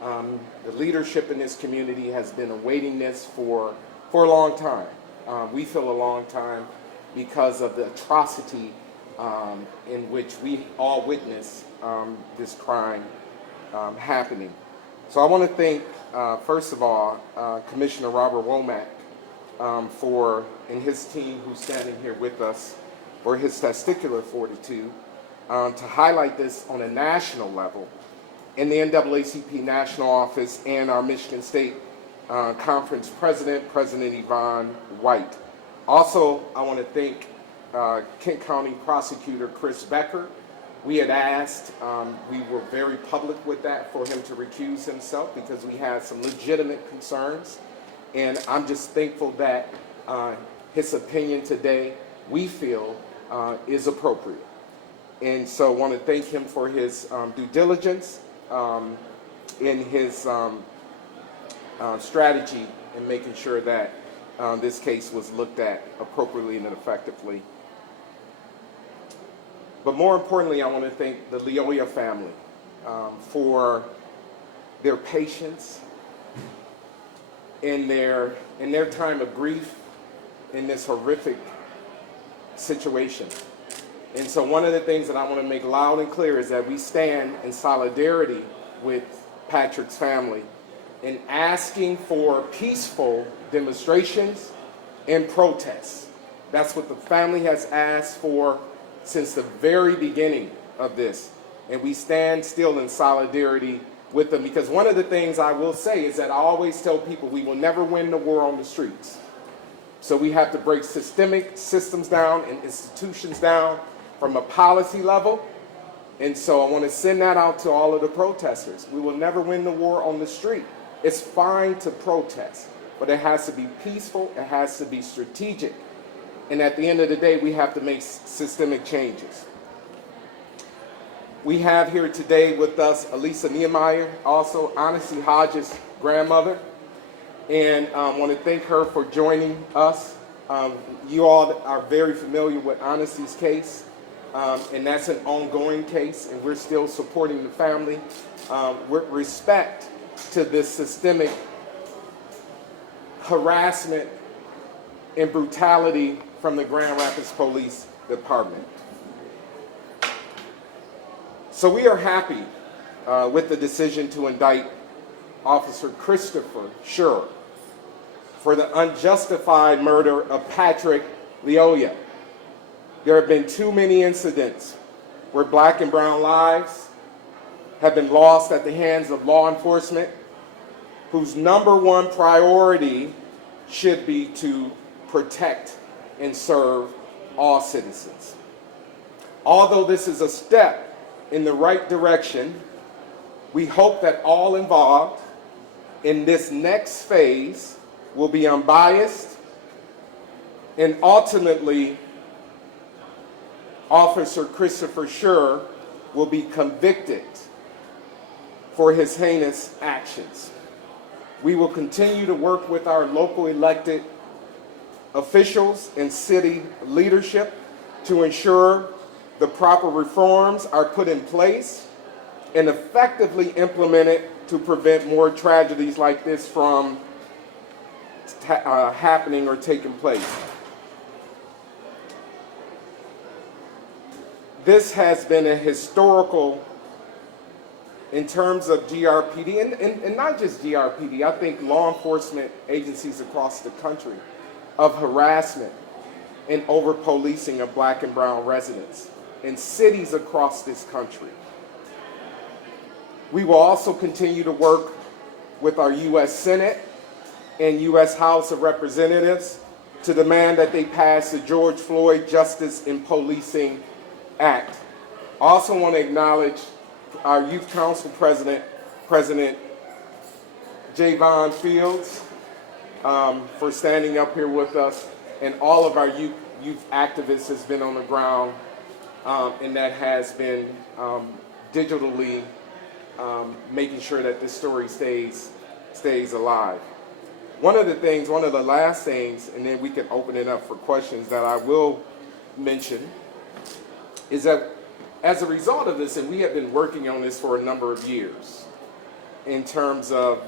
The leadership in this community has been awaiting this for a long time. We feel a long time because of the atrocity in which we all witness this crime happening. So I want to thank, first of all, Commissioner Robert Womack and his team who's standing here with us for his testicular fortitude to highlight this on a national level in the NAACP National Office and our Michigan State Conference President, President Yvonne White. Also, I want to thank Kent County Prosecutor Chris Becker. We had asked, we were very public with that, for him to recuse himself because we had some legitimate concerns. And I'm just thankful that his opinion today, we feel, is appropriate. And so I want to thank him for his due diligence in his strategy in making sure that this case was looked at appropriately and effectively. But more importantly, I want to thank the Lyoya family for their patience in their time of grief in this horrific situation. And so one of the things that I want to make loud and clear is that we stand in solidarity with Patrick's family in asking for peaceful demonstrations and protests. That's what the family has asked for since the very beginning of this. And we stand still in solidarity with them, because one of the things I will say is that I always tell people we will never win the war on the streets. So we have to break systemic systems down and institutions down from a policy level. And so I want to send that out to all of the protesters. We will never win the war on the street. It's fine to protest, but it has to be peaceful, it has to be strategic. And at the end of the day, we have to make systemic changes. We have here today with us Elisa Nehemiah, also Honesty Hodges' grandmother. And I want to thank her for joining us. You all are very familiar with Honesty's case, and that's an ongoing case, and we're still supporting the family with respect to this systemic harassment and brutality from the Grand Rapids Police Department. So we are happy with the decision to indict Officer Christopher Schurr for the unjustified murder of Patrick Lyoya. There have been too many incidents where Black and brown lives have been lost at the hands of law enforcement, whose number one priority should be to protect and serve all citizens. Although this is a step in the right direction, we hope that all involved in this next phase will be unbiased, and ultimately Officer Christopher Schurr will be convicted for his heinous actions. We will continue to work with our local elected officials and city leadership to ensure the proper reforms are put in place and effectively implemented to prevent more tragedies like this from happening or taking place. This has been a historical, in terms of GRPD, and not just GRPD, I think law enforcement agencies across the country, of harassment and over-policing of Black and brown residents in cities across this country. We will also continue to work with our U.S. Senate and U.S. House of Representatives to demand that they pass the George Floyd Justice in Policing Act. I also want to acknowledge our Youth Council President, President Javon Fields, for standing up here with us, and all of our youth activists has been on the ground, and that has been digitally making sure that this story stays alive. One of the last things, and then we can open it up for questions, that I will mention is that as a result of this, and we have been working on this for a number of years, in terms of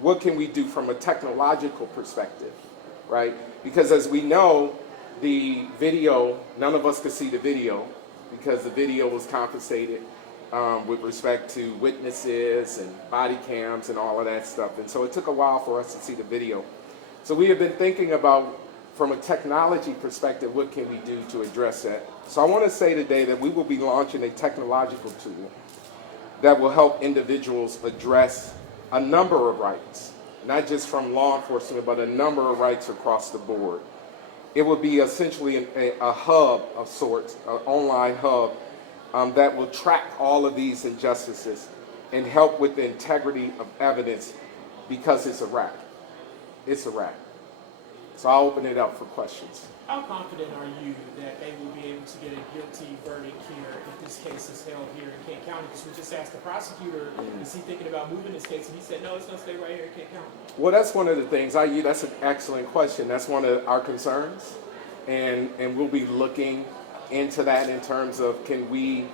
what can we do from a technological perspective, right? Because as we know, the video, none of us could see the video because the video was confiscated with respect to witnesses and body cams and all of that stuff. And so it took a while for us to see the video. So we have been thinking about, from a technology perspective, what can we do to address that? So I want to say today that we will be launching a technological tool that will help individuals address a number of rights, not just from law enforcement, but a number of rights across the board. It will be essentially a hub of sorts, an online hub that will track all of these injustices and help with the integrity of evidence, because it's a wrap. It's a wrap. So I'll open it up for questions. How confident are you that they will be able to get a guilty verdict here if this case is held here in Kent County? Because we just asked the prosecutor, is he thinking about moving this case? And he said, no, it's going to stay right here in Kent County. Well, that's one of the things. That's an excellent question. That's one of our concerns. And we'll be looking into that in terms of, can we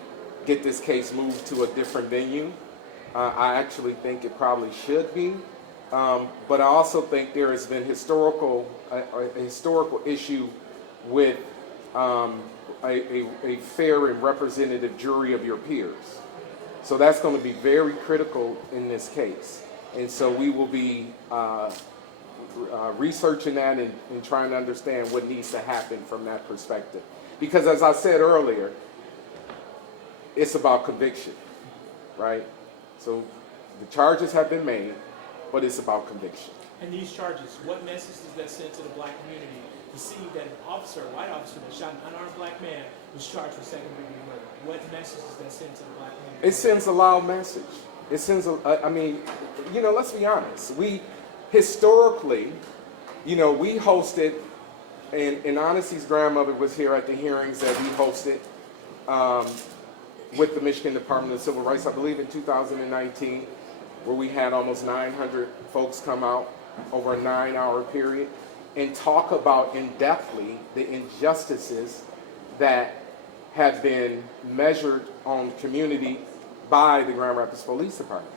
get this case moved to a different venue? I actually think it probably should be. But I also think there has been a historical issue with a fair and representative jury of your peers. So that's going to be very critical in this case. And so we will be researching that and trying to understand what needs to happen from that perspective. Because as I said earlier, it's about conviction, right? So the charges have been made, but it's about conviction. And these charges, what message does that send to the black community to see that an officer, a white officer that shot an unarmed black man, was charged with second-degree murder? What message does that send to the black community? It sends a loud message. It sends I mean, let's be honest. We, historically, we hosted, and Honesty's grandmother was here at the hearings that we hosted with the Michigan Department of Civil Rights, I believe in 2019, where we had almost 900 folks come out over a 9-hour period and talk about in-depthly the injustices that have been measured on community by the Grand Rapids Police Department.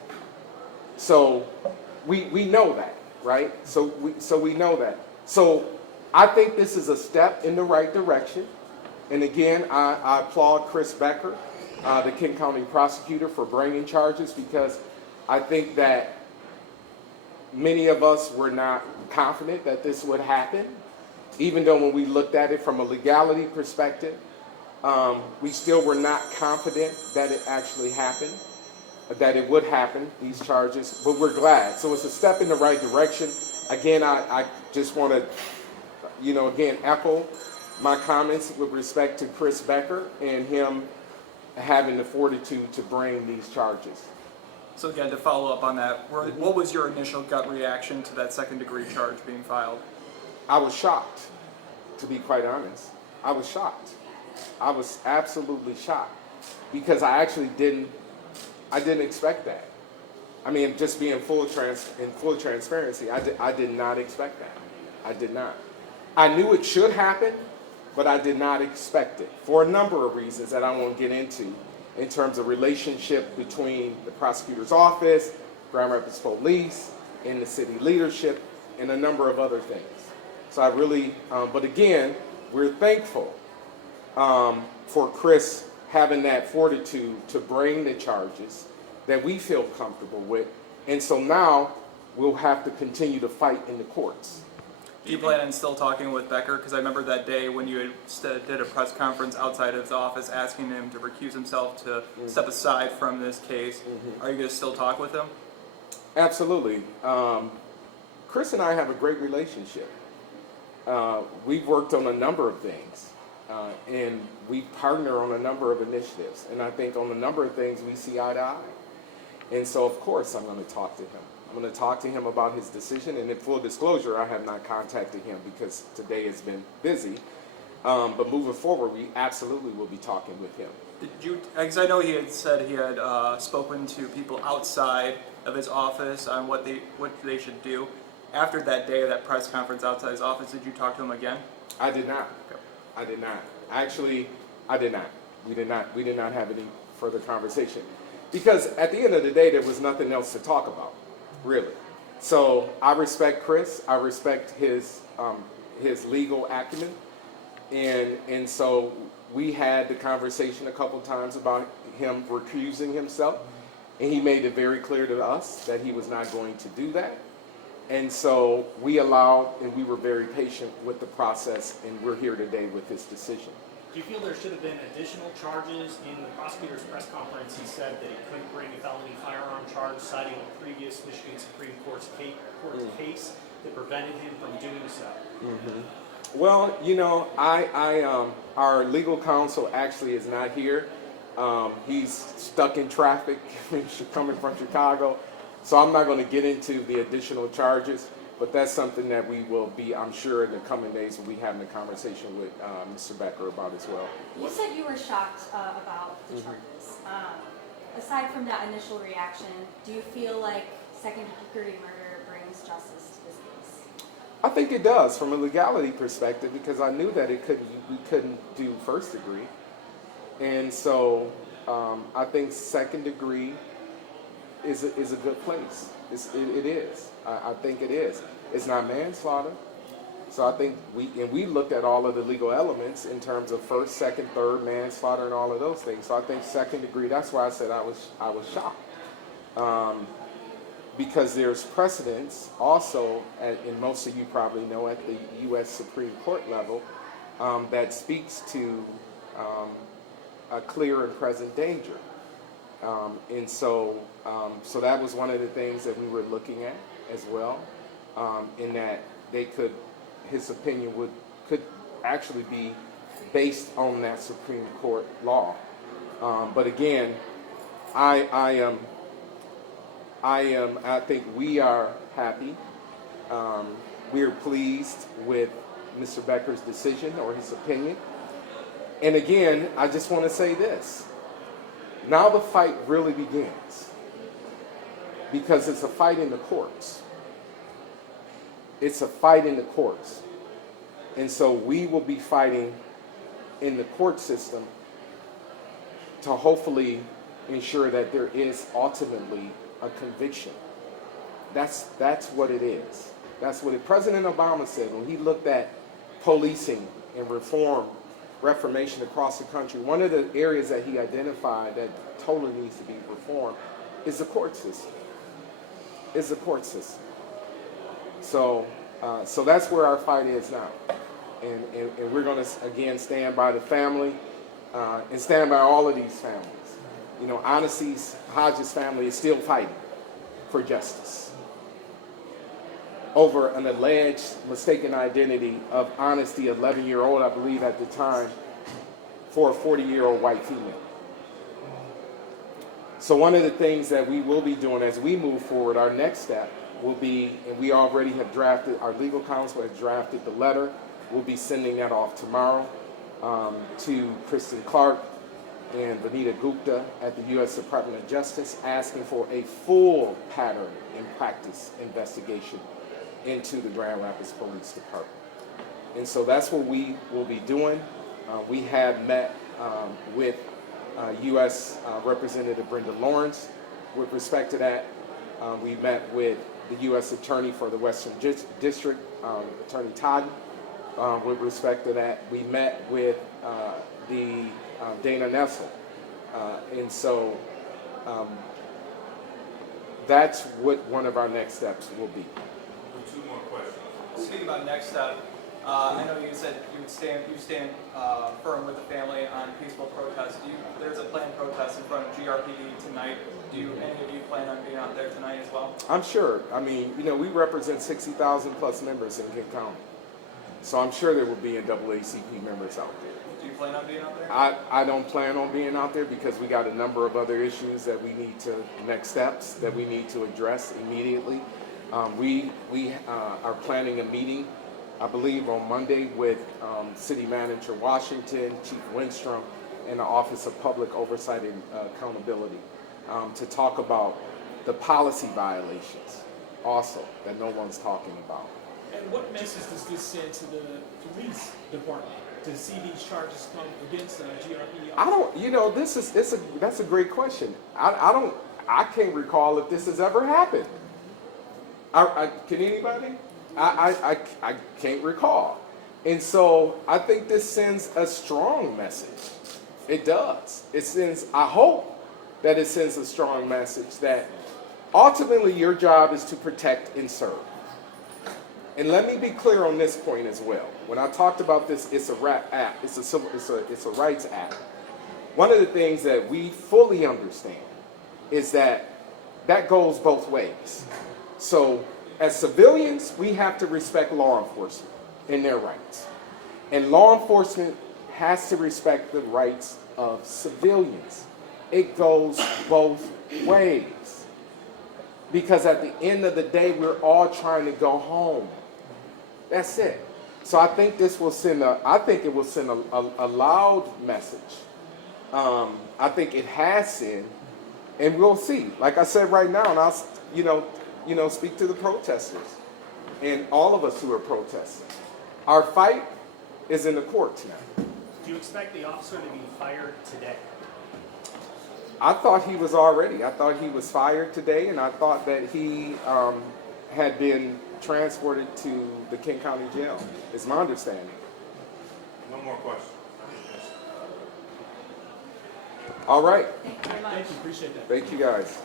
So we know that, right? So we know that. So I think this is a step in the right direction. And again, I applaud Chris Becker, the Kent County prosecutor, for bringing charges, because I think that many of us were not confident that this would happen, even though when we looked at it from a legality perspective, we still were not confident that it actually happened, that it would happen, these charges, but we're glad. So it's a step in the right direction. Again, I just want to, again, echo my comments with respect to Chris Becker and him having the fortitude to bring these charges. So again, to follow up on that, what was your initial gut reaction to that second-degree charge being filed? I was shocked, to be quite honest. I was shocked. I was absolutely shocked, because I actually didn't expect that. I mean, just being in full transparency, I did not expect that. I did not. I knew it should happen, but I did not expect it for a number of reasons that I won't get into, in terms of relationship between the prosecutor's office, Grand Rapids Police, and the city leadership, and a number of other things. So I really, but again, we're thankful for Chris having that fortitude to bring the charges that we feel comfortable with. And so now we'll have to continue to fight in the courts. Do you plan on still talking with Becker? Because I remember that day when you did a press conference outside of his office asking him to recuse himself, to step aside from this case. Are you going to still talk with him? Absolutely. Chris and I have a great relationship. We've worked on a number of things, and we partner on a number of initiatives. And I think on a number of things we see eye to eye. And so, of course, I'm going to talk to him. I'm going to talk to him about his decision, and in full disclosure, I have not contacted him because today has been busy. But moving forward, we absolutely will be talking with him. Did you? Because I know he had said he had spoken to people outside of his office on what they should do. After that day of that press conference outside his office, did you talk to him again? I did not. Okay. I did not. Actually, I did not. We did not have any further conversation. Because at the end of the day, there was nothing else to talk about, really. So I respect Chris. I respect his legal acumen, and so we had the conversation a couple times about him recusing himself, and he made it very clear to us that he was not going to do that. And so we allowed, and we were very patient with the process, and we're here today with this decision. Do you feel there should have been additional charges? In the prosecutor's press conference, he said that he couldn't bring a felony firearm charge, citing a previous Michigan Supreme Court case that prevented him from doing so. Mm-hmm. Well, you know, our legal counsel actually is not here. He's stuck in traffic coming from Chicago. So I'm not going to get into the additional charges, but that's something that we will be, I'm sure, in the coming days we'll be having a conversation with Mr. Becker about as well. You said you were shocked about the charges. Aside from that initial reaction, do you feel like second-degree murder brings justice to this case? I think it does from a legality perspective, because I knew that we couldn't do first degree. And so I think second degree is a good place. It is. I think it is. It's not manslaughter. So I think we looked at all of the legal elements in terms of first, second, third, manslaughter, and all of those things. So I think second degree. That's why I said I was shocked, because there's precedence also, and most of you probably know, at the U.S. Supreme Court level, that speaks to a clear and present danger. And so that was one of the things that we were looking at as well, in that his opinion could actually be based on that Supreme Court law. But again, I think we are happy. We are pleased with Mr. Becker's decision or his opinion. And again, I just want to say this. Now the fight really begins, because it's a fight in the courts. It's a fight in the courts. And so we will be fighting in the court system to hopefully ensure that there is ultimately a conviction. That's what it is. That's what President Obama said when he looked at policing and reformation across the country. One of the areas that he identified that totally needs to be reformed is the court system. So that's where our fight is now, and we're going to again stand by the family, and stand by all of these families. You know, Honesty's Hodges family is still fighting for justice over an alleged mistaken identity of Honesty, 11-year-old, I believe at the time, for a 40-year-old white female. So one of the things that we will be doing as we move forward, our next step will be, and we already have drafted, our legal counsel has drafted the letter. We'll be sending that off tomorrow to Kristen Clark and Vanita Gupta at the U.S. Department of Justice, asking for a full pattern and practice investigation into the Grand Rapids Police Department. And so that's what we will be doing. We have met with U.S. Representative Brenda Lawrence with respect to that. We met with the U.S. Attorney for the Western District, Attorney Todd, with respect to that. We met with the Dana Nessel. And so that's what one of our next steps will be. Two more questions. Speaking about next step, I know you said you stand firm with the family on peaceful protest. There's a planned protest in front of GRPD tonight. Do any of you plan on being out there tonight as well? I'm sure. I mean, you know, we represent 60,000 plus members in King County. So I'm sure there will be NAACP members out there. Do you plan on being out there? I don't plan on being out there because we got a number of other issues that we need to, next steps that we need to address immediately. We are planning a meeting, I believe, on Monday with City Manager Washington, Chief Winstrom, and the Office of Public Oversight and Accountability to talk about the policy violations also that no one's talking about. And what message does this send to the police department? to see these charges come against GRPD? I don't, you know, that's a great question. I can't recall if this has ever happened. Can anybody? I can't recall. And so I think this sends a strong message. It does. It sends, I hope that it sends a strong message that ultimately your job is to protect and serve. And let me be clear on this point as well. When I talked about this, it's a act. It's a rights act. One of the things that we fully understand is that goes both ways. So as civilians, we have to respect law enforcement and their rights. And law enforcement has to respect the rights of civilians. It goes both ways. Because at the end of the day, we're all trying to go home. That's it. So I think this will send it will send a loud message. I think it has sent, and we'll see. Like I said right now, and I'll speak to the protesters and all of us who are protesting. Our fight is in the courts now. Do you expect the officer to be fired today? I thought he was already. I thought he was fired today, and I thought that he had been transported to the King County Jail. Is my understanding. No more questions. All right. Thank you very much. Thank you, appreciate that. Thank you guys.